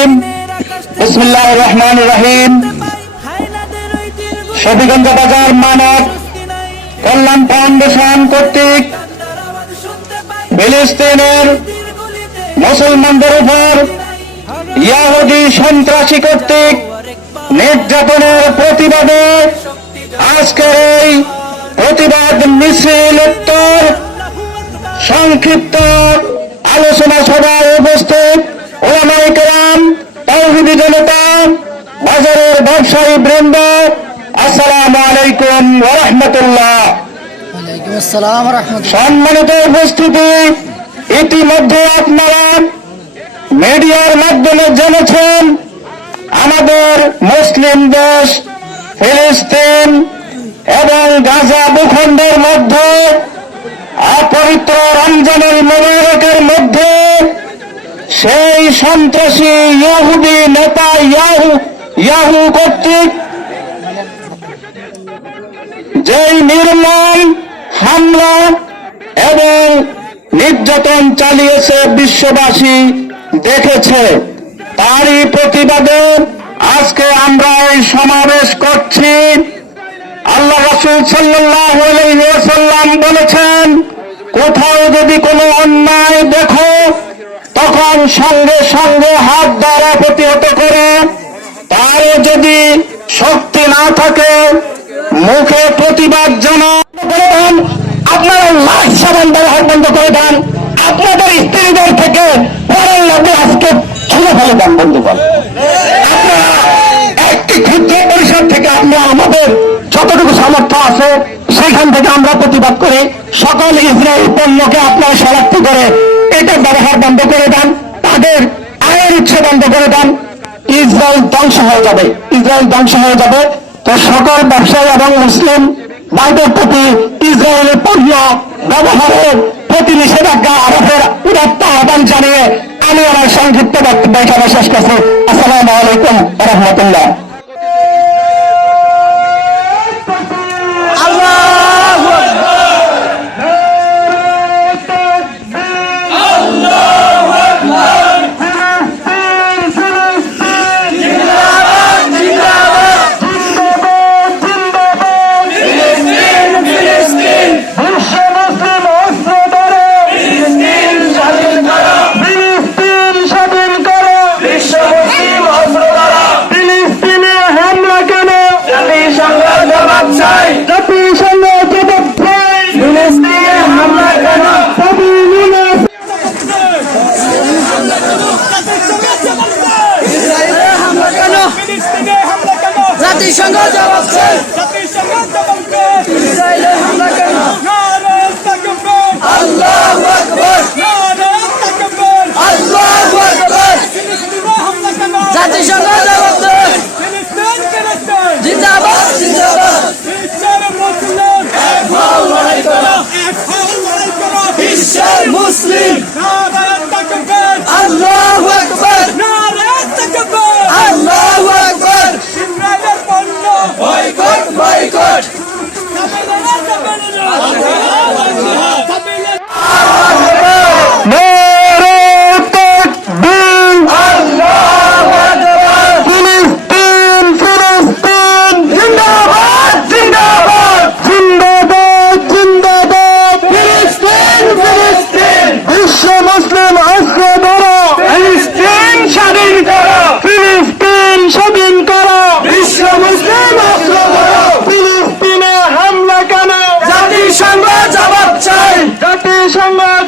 রাজিম বিসমিল্লাহ রহমান রহিম। শফিগঞ্জ বাজার মানব কল্যাণ ফাউন্ডেশন কর্তৃক ফিলিস্তিনের মুসলমানদের উপর ইয়াহুদি সন্ত্রাসী কর্তৃক নির্যাতনের প্রতিবাদে আজকের এই প্রতিবাদ মিছিল উত্তর সংক্ষিপ্ত আলোচনা সভায় উপস্থিত বাজারের ব্যবসায়ী বৃন্দ আসসালামু আলাইকুম রহমতুল্লাহ। সম্মানিত উপস্থিতি ইতিমধ্যে আপনারা মিডিয়ার মাধ্যমে জেনেছেন আমাদের মুসলিম দেশ ফিলিস্তিন এবং গাজা ভূখণ্ডের মধ্যে অপবিত্র রমজানুল মোবারকের মধ্যে সেই সন্ত্রাসী ইয়াহুদি নেতা ইয়াহু ইয়াহু কর্তৃক যেই নির্মম হামলা এবং নির্যাতন চালিয়েছে বিশ্ববাসী দেখেছে, তারই প্রতিবাদে আজকে আমরা এই সমাবেশ করছি। আল্লাহ রাসূল ওয়াসাল্লাম বলেছেন, কোথাও যদি কোনো অন্যায় দেখো, তখন সঙ্গে সঙ্গে হাত দ্বারা প্রতিহত যদি শক্তি না থাকে, মুখে প্রতিবাদ করে দেন, আপনারা লাশ সাবান ব্যবহার বন্ধ করে দেন, আপনাদের স্ত্রীদের থেকে পরের লোকে আজকে ছুঁড়ে ফেলে দেন, বন্ধুগণ। আপনারা একটি ক্ষুদ্র পরিষদ থেকে আমরা আমাদের যতটুকু সামর্থ্য আছে, সেখান থেকে আমরা প্রতিবাদ করি। সকল ইসরায়েল পণ্যকে আপনারা শনাক্ত করে এটা ব্যবহার বন্ধ করে দেন, তাদের আয়ের উৎস বন্ধ করে দেন। ইসরায়েল ধ্বংস হয়ে যাবে। ইসরায়েল ধ্বংস হয়ে যাবে। তো সকল ব্যবসায়ী এবং মুসলিম ভাইদের প্রতি ইসরায়েলের পণ্য ব্যবহারের প্রতি নিষেধাজ্ঞা আরোপের উদাত্ত আহ্বান জানিয়ে আমি আমার সংক্ষিপ্ত বক্তব্য এখানে শেষ করছি। আসসালামু আলাইকুম রহমতুল্লাহ বিশ্ব মুসলিম অস্ত্র ধরে ফিলিস্তিন স্বাধীন করো বিশ্ব মুসলিম অস্ত্র দ্বারা ফিলিস্তিনে হামলা কেন জাতিসংঘ জবাব চাই জাতিসংঘ জবাব চাই ফিলিস্তিনে হামলা কেন সবিলিনে জাতিসংঘ জবাব চাই ইসরায়েলের হামলা কেন আল্লাহু আকবার আল্লাহু আকবার জাতিসংঘ জবাব চাই জিন্দাবাদ জিন্দাবাদ বিশ্বের মুসলিম আল্লাহু আকবার আল্লাহু আকবার বয়কট বয়কট মেরে তকবীর ফিলিস্তিন ফিলিস্তিন জিন্দাবাদ জিন্দাবাদ জিন্দাবাদ জিন্দাবাদ ফিলিস্তিন ফিলিস্তিন বিশ্ব মুসলিম অস্ত্র ধরো ফিলিস্তিন স্বাধীন করো ফিলিস্তিন স্বাধীন করো বিশ্ব মুসলিম অস্ত্র ধরো ফিলিস্তিনে হামলা কেন জাতিসংঘ